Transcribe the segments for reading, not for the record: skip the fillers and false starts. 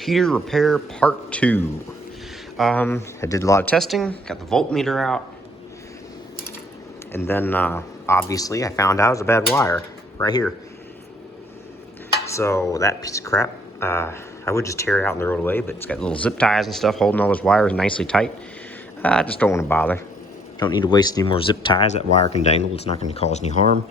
heater repair part 2. I did a lot of testing, got the voltmeter out, and then obviously I found out it was a bad wire right here. So that piece of crap, I would just tear it out and throw it away, but it's got little zip ties and stuff holding all those wires nicely tight. I just don't want to bother. Don't need to waste any more zip ties. That wire can dangle. It's not going to cause any harm.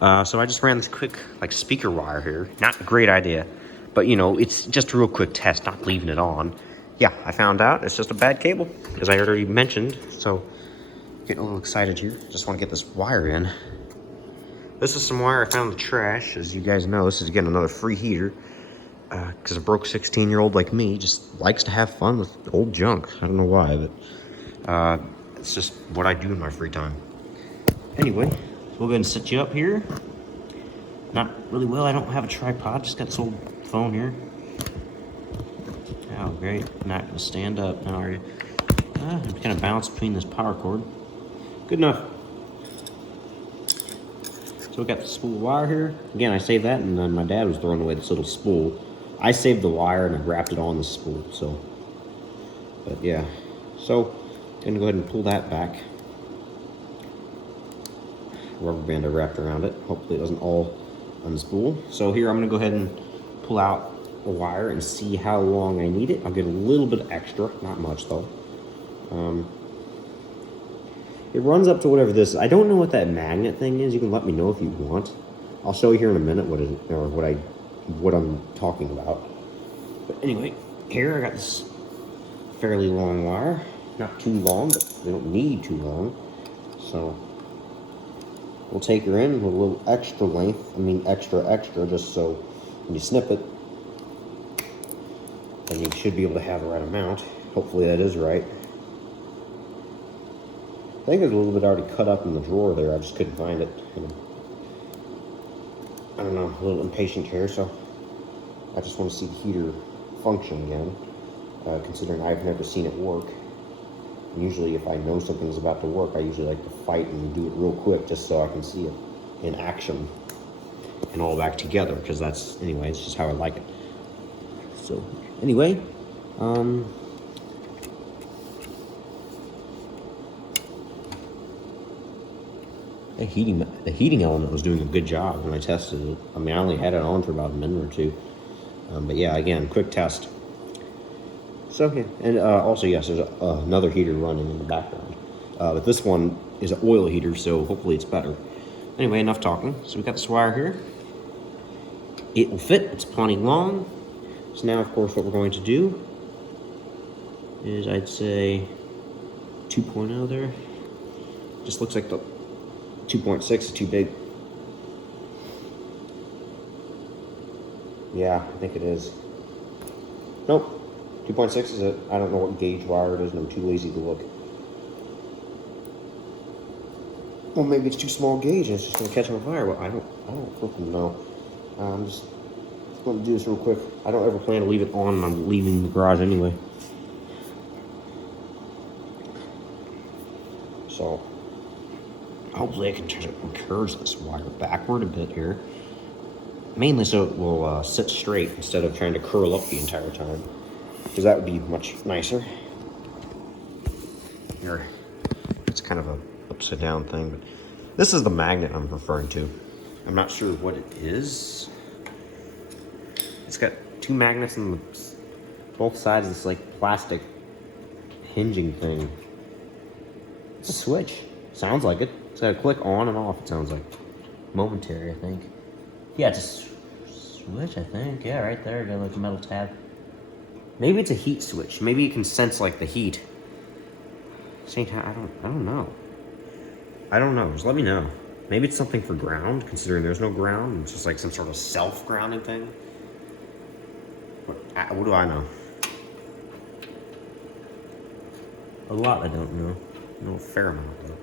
So I just ran this quick speaker wire here. Not a great idea, but you know, it's just a real quick test, not leaving it on. Yeah, I found out it's just a bad cable, as I already mentioned. So getting a little excited here. Just want to get this wire in. This is some wire I found in the trash. As you guys know, this is again another free heater. Because a broke 16-year-old like me just likes to have fun with old junk. I don't know why, but it's just what I do in my free time. Anyway, we'll go ahead and set you up here. Not really well. I don't have a tripod. Just got this old phone here. Oh, great. Not going to stand up now, are you? I'm kind of balanced between this power cord. Good enough. So we got the spool of wire here. Again, I saved that, and then my dad was throwing away this little spool. I saved the wire and I wrapped it on the spool. So, but yeah. So, gonna go ahead and pull that back. Rubber band I wrapped around it. Hopefully it doesn't all unspool. So here I'm gonna go ahead and pull out a wire and see how long I need it. I'll get a little bit extra, not much though. It runs up to whatever this is. I don't know what that magnet thing is. You can let me know if you want. I'll show you here in a minute what I'm talking about. But anyway, here I got this fairly long wire. Not too long, but we don't need too long. So we'll take her in with a little extra length. I mean extra, just so when you snip it, then you should be able to have the right amount. Hopefully that is right. I think there's a little bit already cut up in the drawer there. I just couldn't find it. I don't know, a little impatient here, so I just want to see the heater function again, considering I've never seen it work. And usually if I know something's about to work, I usually like to fight and do it real quick just so I can see it in action and all back together, because that's, anyway, it's just how I like it. So, anyway, the heating element was doing a good job when I tested it. I mean, I only had it on for about a minute or two. But yeah, again, quick test. So, yeah. And also, yes, there's another heater running in the background. But this one is an oil heater, so hopefully it's better. Anyway, enough talking. So we got this wire here. It will fit. It's plenty long. So now, of course, what we're going to do is, I'd say, 2.0 there. Just looks like the 2.6 is too big. Yeah, I think it is. Nope. 2.6 is it. I don't know what gauge wire it is, and I'm too lazy to look. Well, maybe it's too small gauge and it's just gonna catch on fire. Well, I don't fucking know. I'm just going to do this real quick. I don't ever plan to leave it on when I'm leaving the garage anyway. So hopefully I can try to encourage this wire backward a bit here. Mainly so it will sit straight instead of trying to curl up the entire time, because that would be much nicer. Here, it's kind of a upside down thing, but this is the magnet I'm referring to. I'm not sure what it is. It's got two magnets on both sides of this like plastic hinging thing. It's a switch. Sounds like it. It's got a click on and off, it sounds like. Momentary, I think. Yeah, it's a switch, I think. Yeah, right there, got like a metal tab. Maybe it's a heat switch. Maybe you can sense like the heat. Same time, I don't know. I don't know. Just let me know. Maybe it's something for ground, considering there's no ground. It's just like some sort of self-grounding thing. What do I know? A lot I don't know. I know a fair amount though.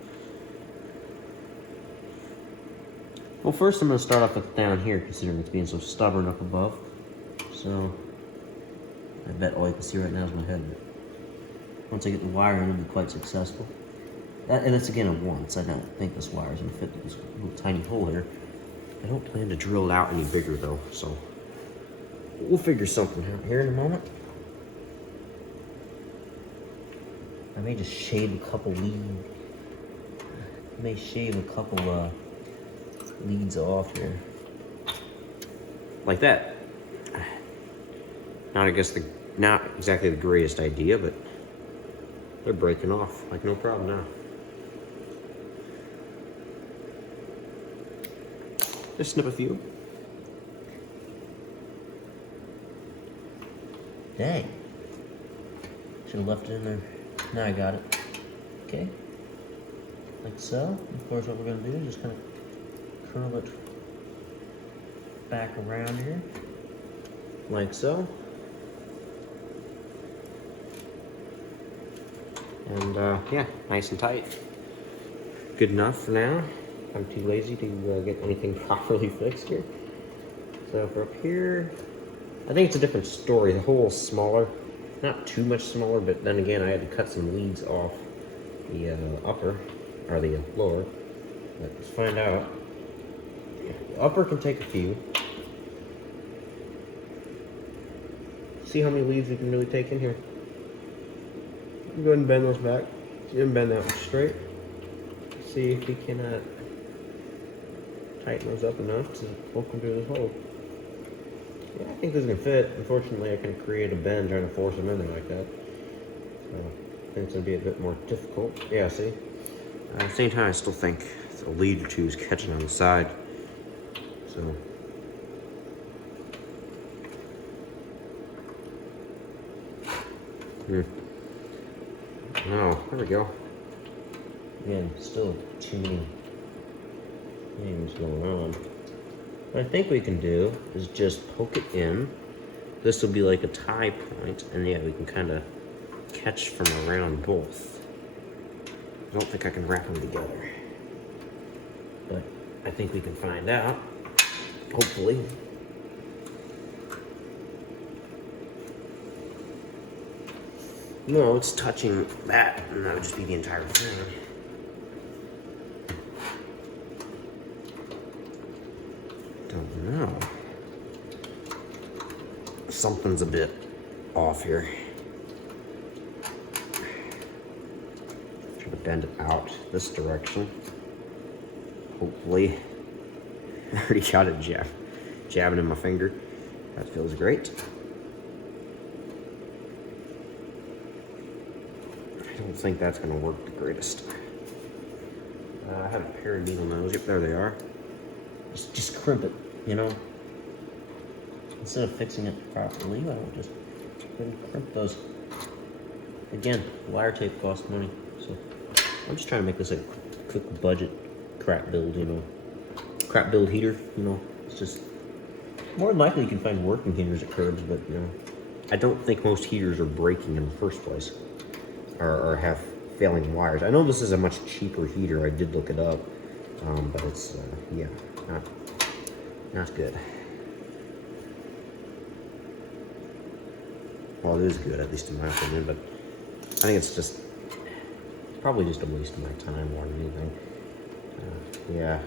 Well, first I'm going to start off with down here, considering it's being so stubborn up above. So, I bet all you can see right now is my head. Once I get the wire in, it'll be quite successful. And it's again a once. I don't think this wire is going to fit in this little tiny hole here. I don't plan to drill it out any bigger though, so we'll figure something out here in a moment. I may just shave a couple leads off here. Like that. Not exactly the greatest idea, but they're breaking off like no problem now. Just snip a few. Dang. Should have left it in there. Now I got it. Okay. Like so. Of course, what we're going to do is just kind of curl it back around here. Like so. And yeah, nice and tight. Good enough for now. I'm too lazy to get anything properly fixed here. So for up here, I think it's a different story. The hole's smaller, not too much smaller, but then again, I had to cut some leads off the upper, or the lower. But let's find out. The upper can take a few. See how many leads we can really take in here. Go ahead and bend those back. And bend that one straight. See if we can tighten those up enough to poke them through this hole. Yeah, I think this is gonna fit. Unfortunately, I can create a bend trying to force them in there like that. So I think it's gonna be a bit more difficult. Yeah, see? At the same time, I still think a lead or two is catching on the side. So. No, there we go. Again, still too many things going on. What I think we can do is just poke it in. This will be like a tie point, and yeah, we can kind of catch from around both. I don't think I can wrap them together, but I think we can find out, hopefully. No, it's touching that, and that would just be the entire thing. Don't know. Something's a bit off here. Try to bend it out this direction. Hopefully. I already got it jabbing in my finger. That feels great. I don't think that's going to work the greatest. I have a pair of needle nose. Yep, there they are. Just crimp it, you know. Instead of fixing it properly, I will just crimp those. Again, wire tape costs money, so I'm just trying to make this a quick budget crap build, you know. Crap build heater, you know. It's just more than likely you can find working heaters at curbs, but you know, I don't think most heaters are breaking in the first place. Or have failing wires. I know this is a much cheaper heater. I did look it up, but it's yeah, not good. Well, it is good, at least in my opinion, but I think it's probably just a waste of my time more than anything. Yeah,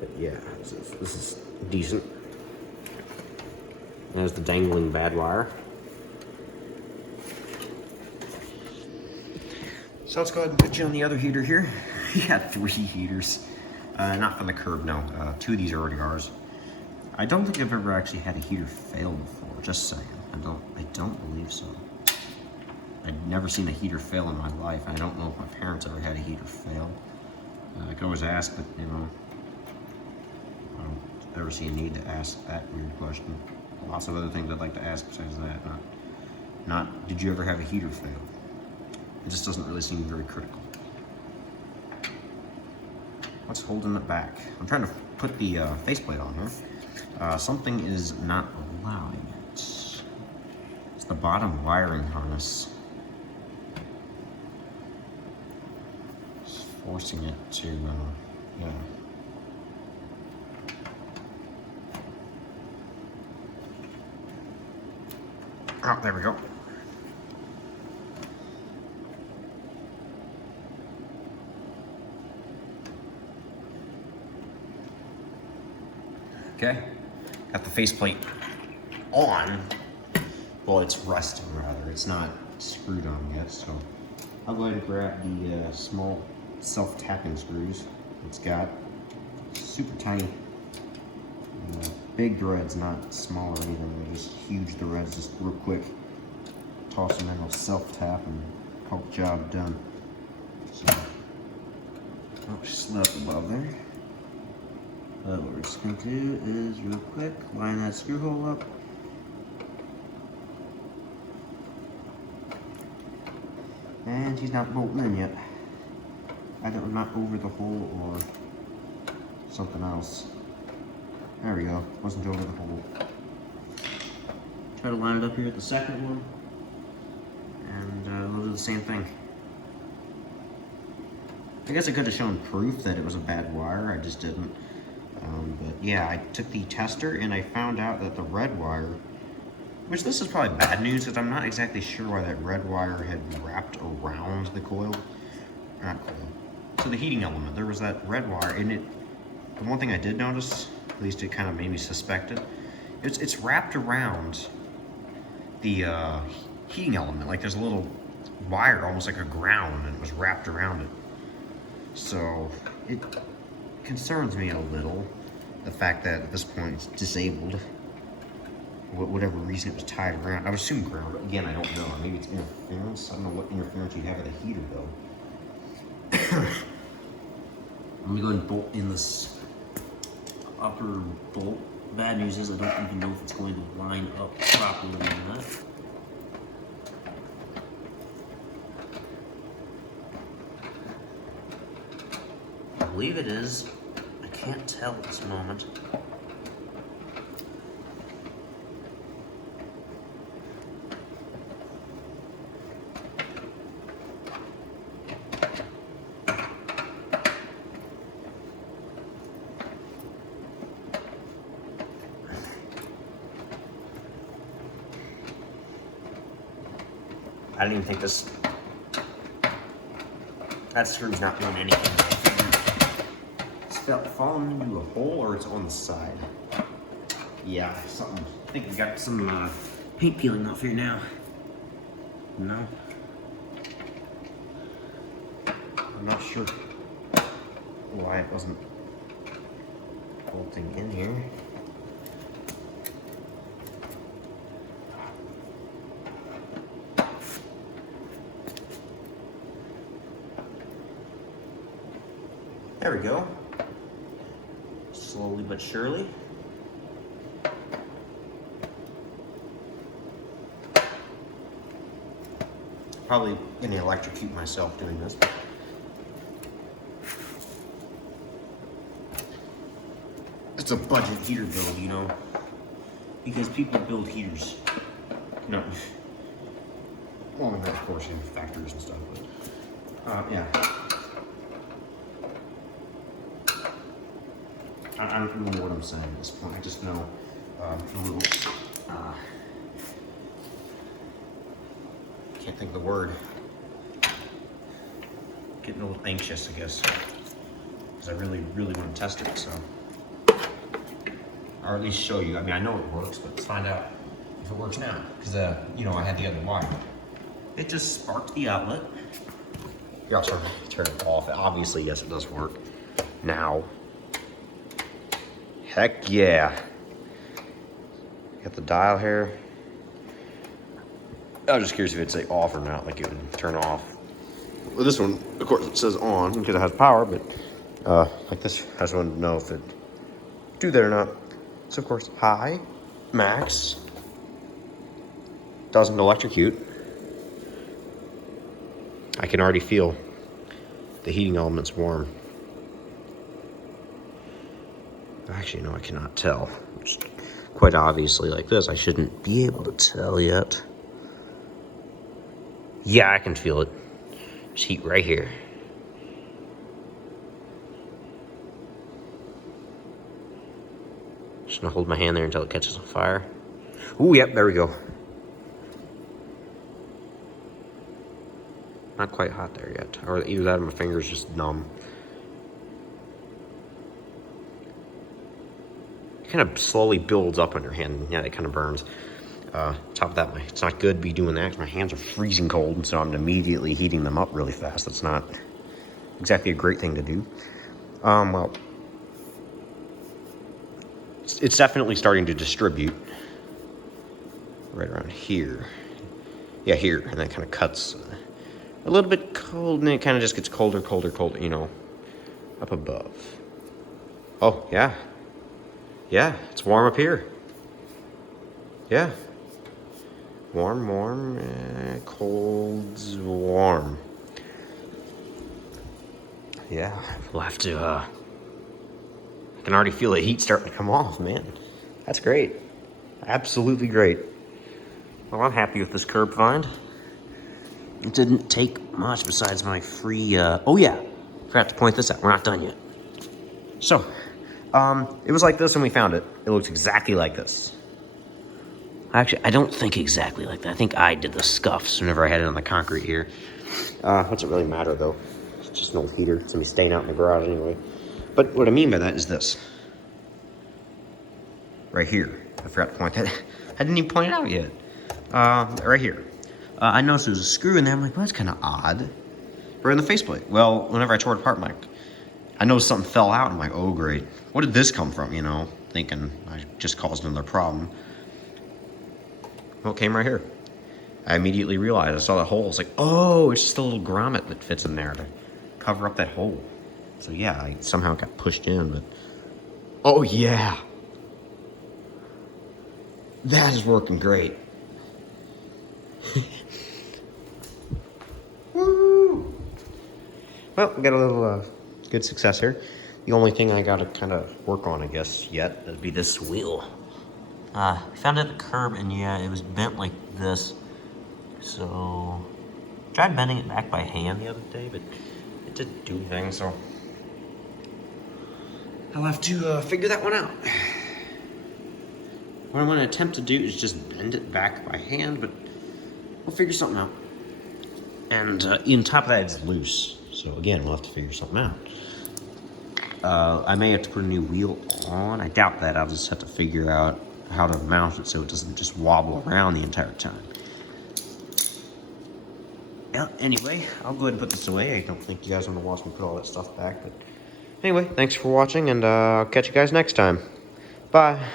but yeah, this is decent. There's the dangling bad wire. So let's go ahead and put you on the other heater here. We got 3 heaters. Not from the curb, no. 2 of these are already ours. I don't think I've ever actually had a heater fail before, just saying. I don't believe so. I'd never seen a heater fail in my life. I don't know if my parents ever had a heater fail. I could always ask, but you know, I don't ever see a need to ask that weird question. Lots of other things I'd like to ask besides that. Not did you ever have a heater fail? It just doesn't really seem very critical. What's holding it back? I'm trying to put the faceplate on here. Something is not allowing it. It's the bottom wiring harness. It's forcing it to, yeah. Oh, there we go. Okay, got the faceplate on. Well, it's resting rather. It's not screwed on yet, so I'll go ahead and grab the small self-tapping screws it's got. Super tiny, big threads, not small or anything. They're just huge threads, just real quick. Toss them in, they'll self-tap and help the job done. So, just slid up above there. What we're just going to do is real quick line that screw hole up. And he's not bolting in yet. Either not over the hole or something else. There we go. Wasn't over the hole. Try to line it up here at the second one. And we'll do the same thing. I guess I could have shown proof that it was a bad wire. I just didn't. But yeah, I took the tester and I found out that the red wire, which this is probably bad news because I'm not exactly sure why that red wire had wrapped around the coil. Not coil. So the heating element, there was that red wire, and the one thing I did notice, at least it kind of made me suspect it, it's wrapped around the heating element. Like there's a little wire, almost like a ground, and it was wrapped around it. So it concerns me a little, the fact that at this point it's disabled. Whatever reason it was tied around. I would assume ground, but again, I don't know. Maybe it's interference. I don't know what interference you have with a heater though. Let me go ahead and bolt in this upper bolt. Bad news is I don't even know if it's going to line up properly or not. I believe it is. I can't tell at this moment. I didn't even think this. That screw's not doing anything. It's falling into a hole, or it's on the side. Yeah, something. I think we got some paint peeling off here now. No. I'm not sure why it wasn't bolting in here. There we go. Slowly but surely. Probably gonna electrocute myself doing this. It's a budget heater build, you know, because people build heaters. No. Well, of course, in factories and stuff, but yeah. I don't even know what I'm saying at this point. I just know a little. Can't think of the word. Getting a little anxious, I guess, because I really want to test it. So, or at least show you. I mean, I know it works, but let's find out if it works now. Because you know, I had the other wire. It just sparked the outlet. You also turn it off. Obviously, yes, it does work now. Heck yeah. Got the dial here. I was just curious if it'd say off or not, like it would turn off. Well, this one, of course, it says on because it has power, but like this, I just wanted to know if it do that or not. So, of course, high, max, doesn't electrocute. I can already feel the heating elements warm. Actually, no, I cannot tell. Which, quite obviously, like this, I shouldn't be able to tell yet. Yeah, I can feel it. There's heat right here. Just gonna hold my hand there until it catches on fire. Ooh, yep, there we go. Not quite hot there yet. Or either that or my finger's just numb. Kind of slowly builds up on your hand. Yeah, it kind of burns. Top of that, it's not good to be doing that because my hands are freezing cold, and so I'm immediately heating them up really fast. That's not exactly a great thing to do. Well, it's definitely starting to distribute right around here. Yeah, here, and that kind of cuts a little bit cold, and then it kind of just gets colder, you know, up above. Oh, yeah. Yeah, it's warm up here. Yeah. Warm, cold, warm. Yeah, we'll have to, I can already feel the heat starting to come off, man. That's great. Absolutely great. Well, I'm happy with this curb find. It didn't take much besides my free, oh yeah, forgot to point this out. We're not done yet. So, it was like this when we found it. It looks exactly like this. Actually, I don't think exactly like that. I think I did the scuffs whenever I had it on the concrete here. What's it really matter, though? It's just an old heater. It's going to be staying out in the garage anyway. But what I mean by that is this. Right here. I forgot to point that. I didn't even point it out yet. Right here. I noticed there was a screw in there. I'm like, well, that's kind of odd. Right in the faceplate. Well, whenever I tore it apart, I'm like, I noticed something fell out. I'm like, oh, great. What did this come from, you know? Thinking I just caused another problem. Well, it came right here. I immediately realized, I saw that hole. I was like, oh, it's just a little grommet that fits in there to cover up that hole. So yeah, I somehow got pushed in, but... Oh yeah! That is working great. Woo! Well, we got a little good success here. The only thing I gotta kind of work on, I guess, yet, would be this wheel. Found it at the curb, and yeah, it was bent like this. So, tried bending it back by hand the other day, but it didn't do anything, so I'll have to figure that one out. What I'm going to attempt to do is just bend it back by hand, but we'll figure something out. And on top of that, it's loose. So again, we'll have to figure something out. I may have to put a new wheel on. I doubt that. I'll just have to figure out how to mount it so it doesn't just wobble around the entire time. Yeah, anyway, I'll go ahead and put this away. I don't think you guys want to watch me put all that stuff back. But anyway, thanks for watching, and I'll catch you guys next time. Bye.